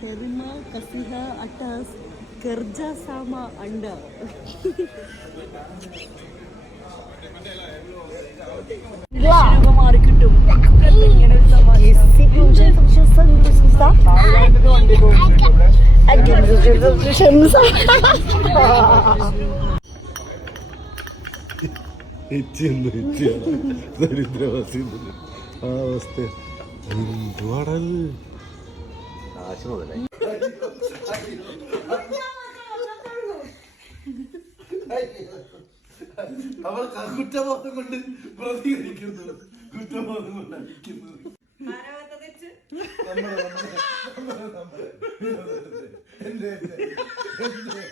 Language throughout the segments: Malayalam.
Terima കസിഹ അട്ടാസ് കെർജ സാമ അണ്ട. മാറി കിട്ടും ഇങ്ങനെ ഒരു തമാശ എച്ചിയുണ്ട് എച്ചിയാണ് ദരിദ്രവാസി ആ അവസ്ഥ. എന്തുവാടത്? കാശ് മുതലായി അവൾ കുറ്റബോധം കൊണ്ട് പ്രതികരിക്കുന്നു കുറ്റബോധം കൊണ്ട് അടിക്കുന്നു നമ്മൾ, നമ്മൾ, നമ്മൾ, നമ്മൾ. എന്റെ, എന്റെ, എന്റെ,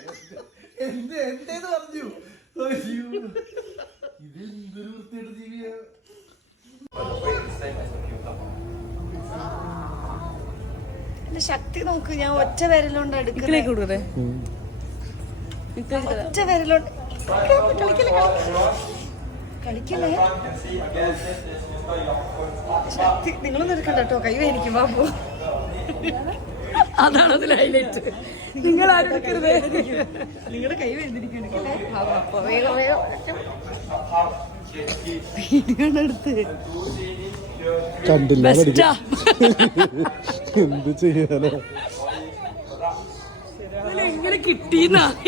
എന്റെ, എന്റേന്ന് പറഞ്ഞു അയ്യോ ഇത് എന്തൊരു വൃത്തിയുടെ ജീവിയാ ശക്തി നോക്ക് ഞാൻ ഒറ്റ വിരലുകൊണ്ട് കൊടുക്കേ ഒറ്റ വിരലുകൊണ്ട്. കളിക്കല്ലേ കളിക്കല്ലേ? ശക്തി നിങ്ങളൊന്നും എടുക്കണ്ട കേട്ടോ കൈ ബാബു അതാണ് അതിൽ ഹൈലൈറ്റ് നിങ്ങൾ ആരും എടുക്കരുത് നിങ്ങളുടെ കൈ വേദനിക്കും എടുക്കല്ലേ വേഗം. വേഗം എടുത്ത്. കണ്ടില്ല എന്ത് ചെയ്യാനോ?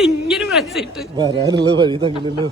ഇങ്ങനെ വരാനുള്ള വഴി തങ്ങില്ലല്ലോ